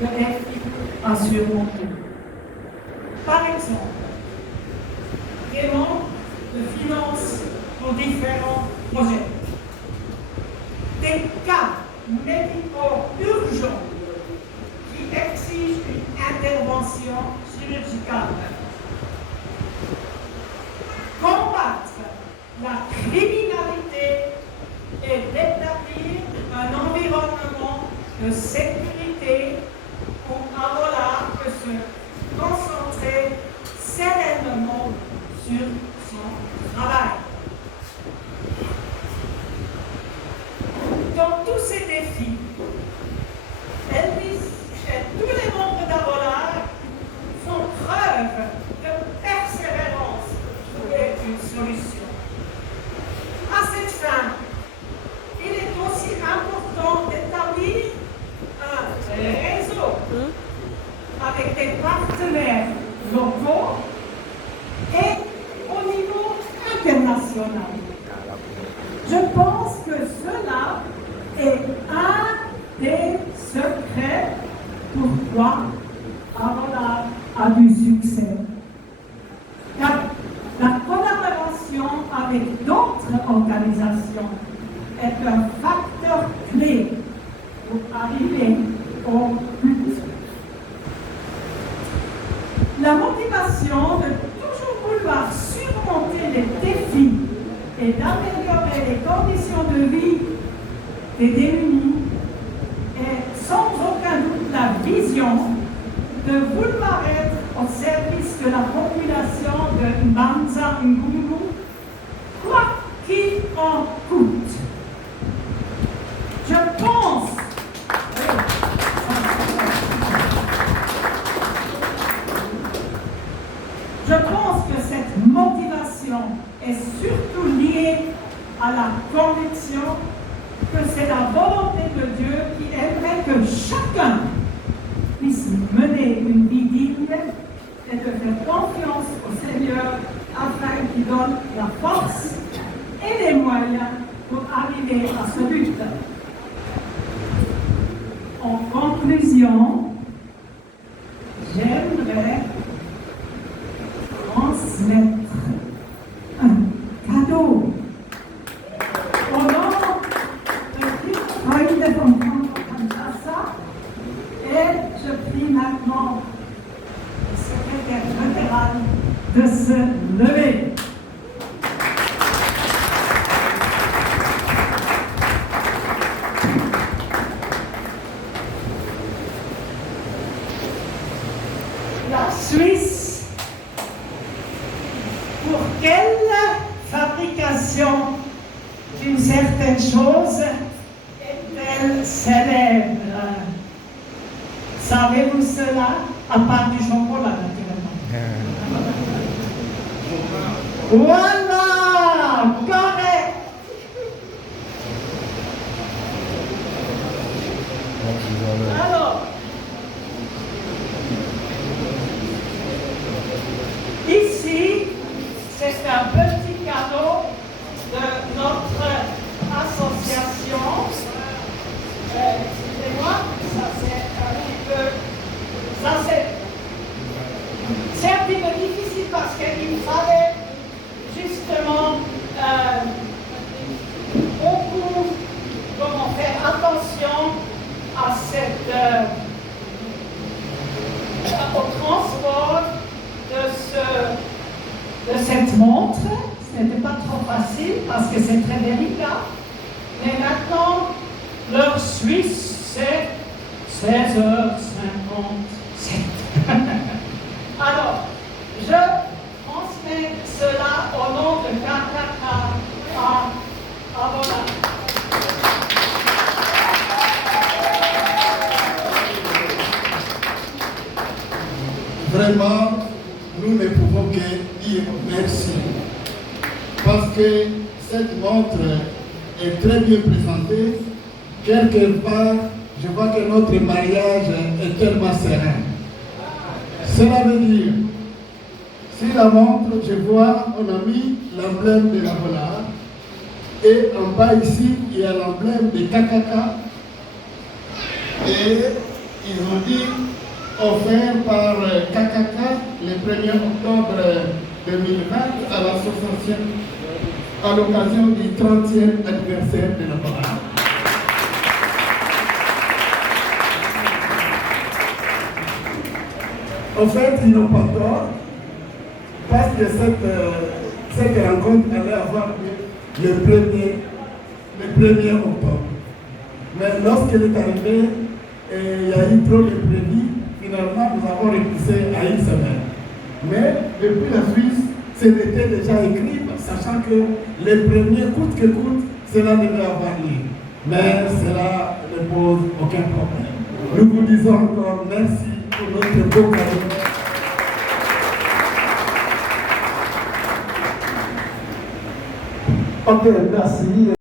de défis à surmonter. Par exemple, des manques de finances pour différents projets, des cas médicaux urgents qui exigent une intervention chirurgicale, combattre la criminalité et d'établir un environnement de sécurité où Avola peut se concentrer sereinement sur son travail. Dans tous ces défis, Elvis et tous les membres d'Avola font preuve de persévérance pour trouver une solution. À cette fin, il est aussi important d'établir un réseau avec des partenaires locaux et au niveau international. Je pense que cela est un des secrets pourquoi Avola a du succès. Car la collaboration avec d'autres organisations est un facteur clé pour arriver au but. La motivation de toujours vouloir surmonter les défis et d'améliorer les conditions de vie des démunis et sans aucun doute la vision de vouloir être au service de la population de Mbanza Ngungu, quoi qu'il en coûte. Je pense que cette motivation est surtout liée à la conviction que c'est la volonté de Dieu qui aimerait que chacun puisse mener une vie digne et de faire confiance au Seigneur afin qu'il donne la force et les moyens pour arriver à ce but. En conclusion, j'aimerais transmettre un cadeau au nom de Christ Freunde von Kinshasa et je prie maintenant le secrétaire général de se lever. La Suisse, pour quelle fabrication d'une certaine chose est-elle célèbre? Savez-vous cela? À part du chocolat, naturellement. Voilà, correct. Alors, ici, c'est un petit cadeau de notre association. Excusez-moi, ça c'est un petit peu... Ça c'est un petit peu difficile parce qu'il fallait justement beaucoup faire attention à au transport de cette montre. Ce n'était pas trop facile parce que c'est très délicat. Mais maintenant, l'heure suisse, c'est 16h57. Alors, je transmets cela au nom de KKK à Avola. Vraiment, nous ne pouvons que dire merci. Parce que cette montre est très bien présentée. Quelque part, je vois que notre mariage est tellement serein. Cela veut dire, si la montre, je vois, on a mis l'emblème de l'Avola. Et en bas ici, il y a l'emblème de KKK. Et ils ont dit, offert par KKK le 1er octobre 2020 à l'association à l'occasion du 30e anniversaire de la parole. En fait, ils n'ont pas tort, parce que cette rencontre allait avoir lieu le 1er octobre. Mais lorsqu'elle est arrivée, il y a eu trop de prévis. Finalement, nous avons repoussé à une semaine. Mais depuis la Suisse, c'était déjà écrit, sachant que le premier, coûte que coûte, cela devait avoir lieu. Mais cela ne pose aucun problème. Nous vous disons encore merci pour notre beau cadeau. Ok, merci.